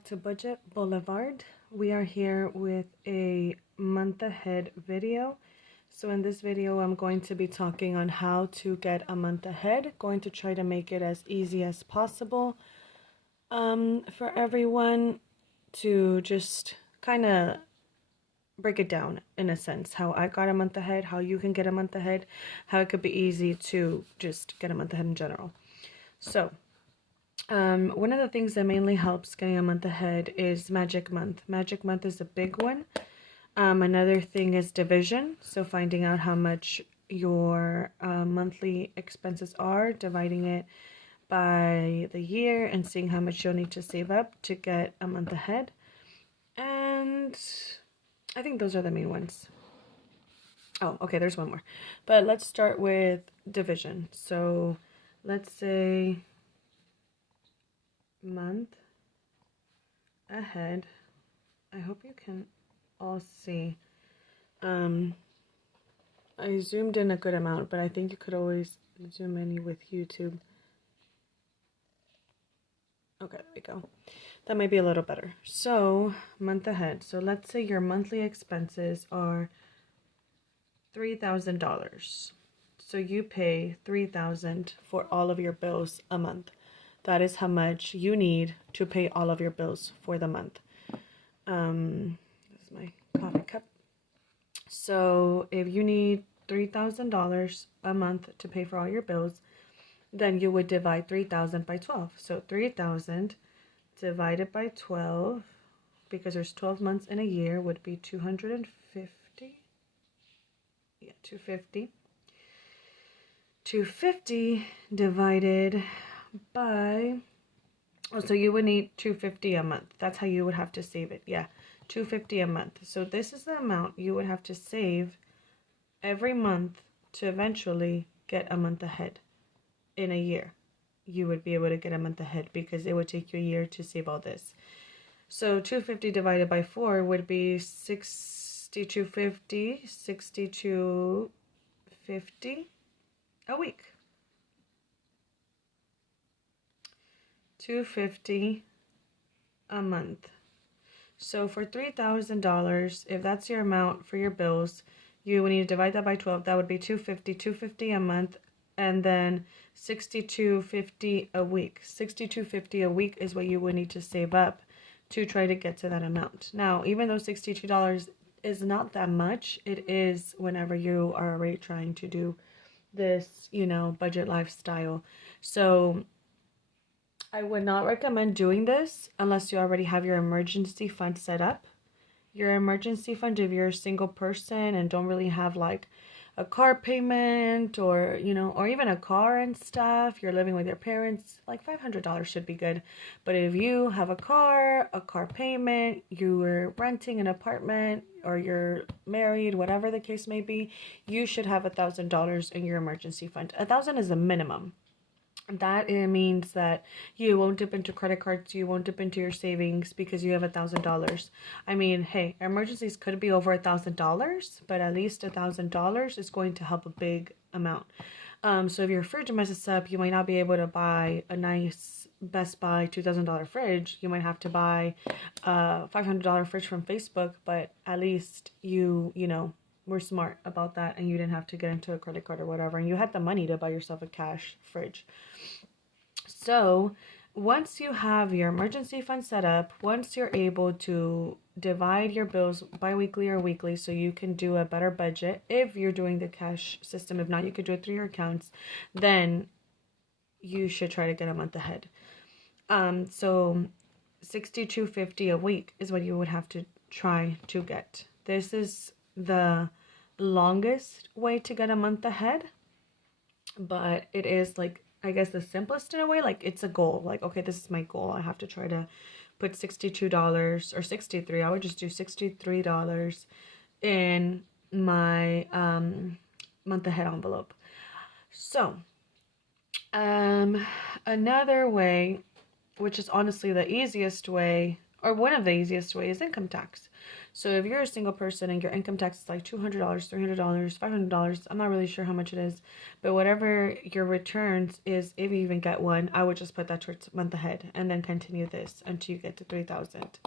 back to Budget Boulevard. We are here with a month ahead video. So in this video, I'm going to be talking on how to get a month ahead. Going to try to make it as easy as possible for everyone to just kind of break it down in a sense. How I got a month ahead, how you can get a month ahead, how it could be easy to just get a month ahead in general. So one of the things that mainly helps getting a month ahead is Magic Month. Magic Month is a big one. Another thing is division. So finding out how much your monthly expenses are, dividing it by the year, and seeing how much you'll need to save up to get a month ahead. And I think those are the main ones. Oh, okay, there's one more. But let's start with division. So let's say month ahead. I hope you can all see. I zoomed in a good amount, but I think you could always zoom in with YouTube. Okay, there we go. That might be a little better. So, month ahead. So let's say your monthly expenses are $3,000. So you pay $3,000 for all of your bills a month. That is how much you need to pay all of your bills for the month. This is my coffee cup. So if you need $3,000 a month to pay for all your bills, then you would divide 3,000 by 12. So 3,000 divided by 12, because there's 12 months in a year, would be 250. Yeah, 250. 250 divided by, oh, so you would need 250 a month. That's how you would have to save it. Yeah, 250 a month. So this is the amount you would have to save every month to eventually get a month ahead. In a year, you would be able to get a month ahead because it would take you a year to save all this. So 250 divided by 4 would be 6250 a week. 250 a month. So for $3,000, if that's your amount for your bills, you would need to divide that by 12. That would be 250 a month, and then 6250 a week. 6250 a week is what you would need to save up to try to get to that amount. Now, even though $62 is not that much, it is whenever you are already trying to do this, budget lifestyle. So I would not recommend doing this unless you already have your emergency fund set up. Your emergency fund, if you're a single person and don't really have like a car payment or, or even a car and stuff, you're living with your parents, like $500 should be good. But if you have a car payment, you're renting an apartment, or you're married, whatever the case may be, you should have $1,000 in your emergency fund. $1,000 is the minimum. That means that you won't dip into credit cards, you won't dip into your savings because you have $1,000. I mean, hey, emergencies could be over $1,000, but at least $1,000 is going to help a big amount. So if your fridge messes up, you might not be able to buy a nice Best Buy $2,000 fridge. You might have to buy a $500 fridge from Facebook, but at least you were smart about that and you didn't have to get into a credit card or whatever, and you had the money to buy yourself a cash fridge. So once you have your emergency fund set up, once you're able to divide your bills bi-weekly or weekly so you can do a better budget, if you're doing the cash system, if not, you could do it through your accounts, then you should try to get a month ahead. So $62.50 a week is what you would have to try to get. This is the longest way to get a month ahead, but it is like, I guess, the simplest in a way. Like, it's a goal. Like, okay, this is my goal. I have to try to put $62 or 63. I would just do $63 in my month ahead envelope. So, another way, which is honestly the easiest way, Or one of the easiest ways is income tax. So if you're a single person and your income tax is like $200, $300, $500, I'm not really sure how much it is, but whatever your returns is, if you even get one, I would just put that towards month ahead and then continue this until you get to 3,000.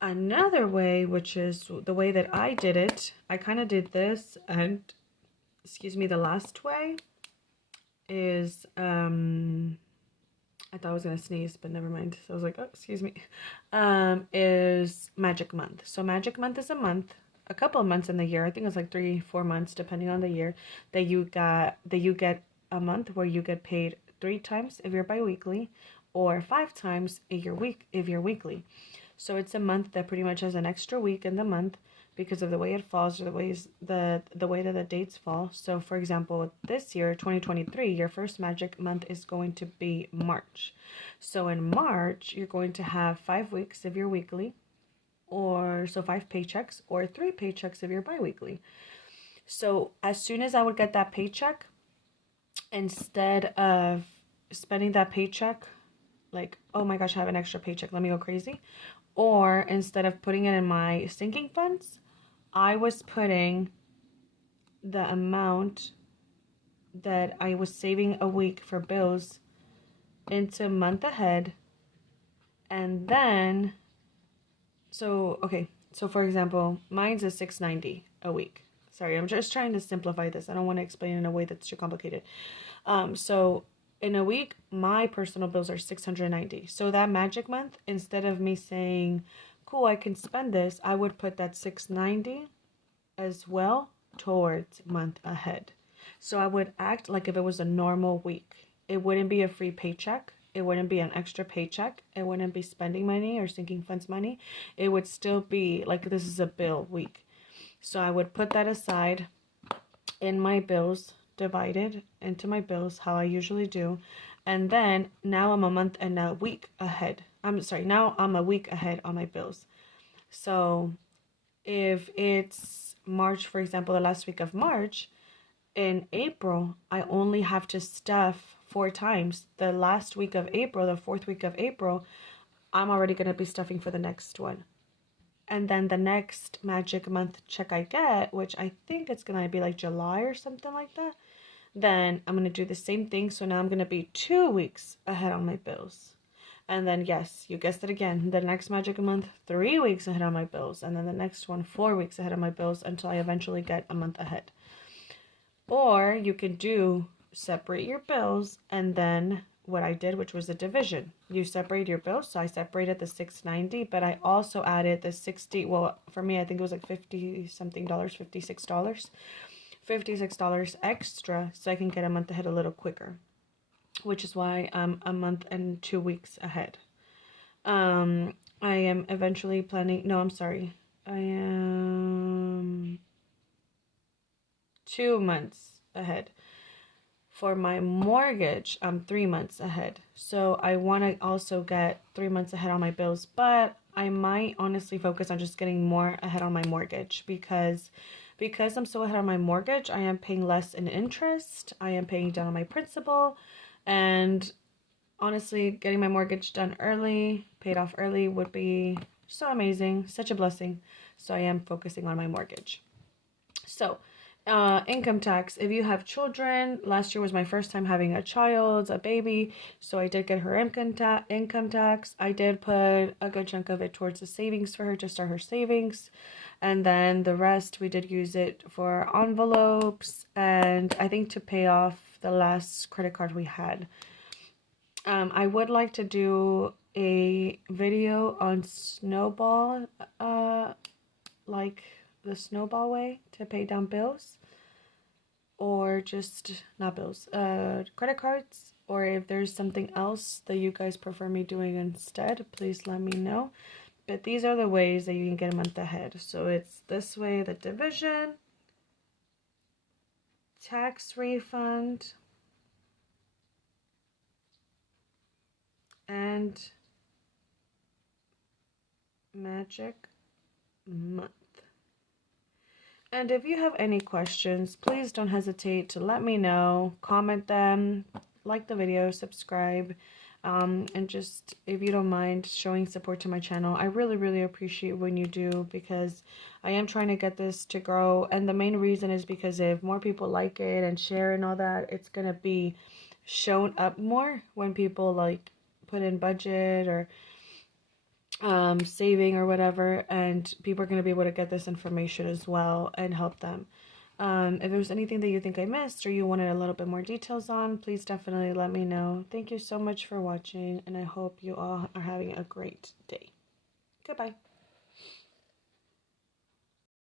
Another way, which is the way that I did it, I kind of did this, and excuse me, the last way is I thought I was gonna sneeze, but never mind. So I was like, oh, excuse me. Is Magic Month. So Magic Month is a month, a couple of months in the year. I think it's like 3-4 months, depending on the year, that you get a month where you get paid 3 times if you're biweekly, or 5 times if you're weekly. So it's a month that pretty much has an extra week in the month because of the way it falls, or the way that the dates fall. So for example, this year, 2023, your first Magic Month is going to be March. So in March, you're going to have 5 weeks if you're weekly, or so 5 paychecks, or 3 paychecks if you're biweekly. So as soon as I would get that paycheck, instead of spending that paycheck like, oh my gosh, I have an extra paycheck, let me go crazy, or instead of putting it in my sinking funds, I was putting the amount that I was saving a week for bills into month ahead. And then, so for example, mine's is $690 a week. Sorry, I'm just trying to simplify this. I don't want to explain in a way that's too complicated. So in a week, my personal bills are $690. So that Magic Month, instead of me saying, cool, I can spend this, I would put that $690 as well towards month ahead. So I would act like if it was a normal week. It wouldn't be a free paycheck. It wouldn't be an extra paycheck. It wouldn't be spending money or sinking funds money. It would still be like this is a bill week. So I would put that aside in my bills, divided into my bills how I usually do. And then now I'm a month and a week ahead. Now I'm a week ahead on my bills. So if it's March, for example, the last week of March, in April, I only have to stuff 4 times. The last week of April, the 4th week of April, I'm already going to be stuffing for the next one. And then the next Magic Month check I get, which I think it's going to be like July or something like that, then I'm going to do the same thing. So now I'm going to be 2 weeks ahead on my bills. And then, yes, you guessed it again, the next Magic Month, 3 weeks ahead on my bills. And then the next one, 4 weeks ahead on my bills until I eventually get a month ahead. Or you could do separate your bills, and then what I did, which was a division. You separate your bills, so I separated the $690, but I also added the 60, well, for me, I think it was like 50 something dollars, $56 extra, so I can get a month ahead a little quicker, which is why I'm a month and 2 weeks ahead. I am eventually planning, no, I'm sorry, I am 2 months ahead. For my mortgage, I'm 3 months ahead. So I want to also get 3 months ahead on my bills, but I might honestly focus on just getting more ahead on my mortgage because I'm so ahead on my mortgage, I am paying less in interest. I am paying down on my principal, and honestly, getting my mortgage done early, paid off early would be so amazing, such a blessing. So I am focusing on my mortgage. So income tax, if you have children, last year was my first time having a child, a baby, so I did get her income tax. I did put a good chunk of it towards the savings for her to start her savings, and then the rest we did use it for envelopes and I think to pay off the last credit card we had. I would like to do a video on Snowball, like the Snowball way to pay down bills, or just not bills, credit cards, or if there's something else that you guys prefer me doing instead, please let me know. But these are the ways that you can get a month ahead. So it's this way, the division, tax refund, and Magic Month. And if you have any questions, please don't hesitate to let me know, comment them, like the video, subscribe. And just, if you don't mind showing support to my channel, I really appreciate when you do, because I am trying to get this to grow. And the main reason is because if more people like it and share and all that, it's gonna be shown up more when people like put in budget or saving or whatever, and people are going to be able to get this information as well and help them. If there's anything that you think I missed or you wanted a little bit more details on, please definitely let me know. Thank you so much for watching, and I hope you all are having a great day. Goodbye.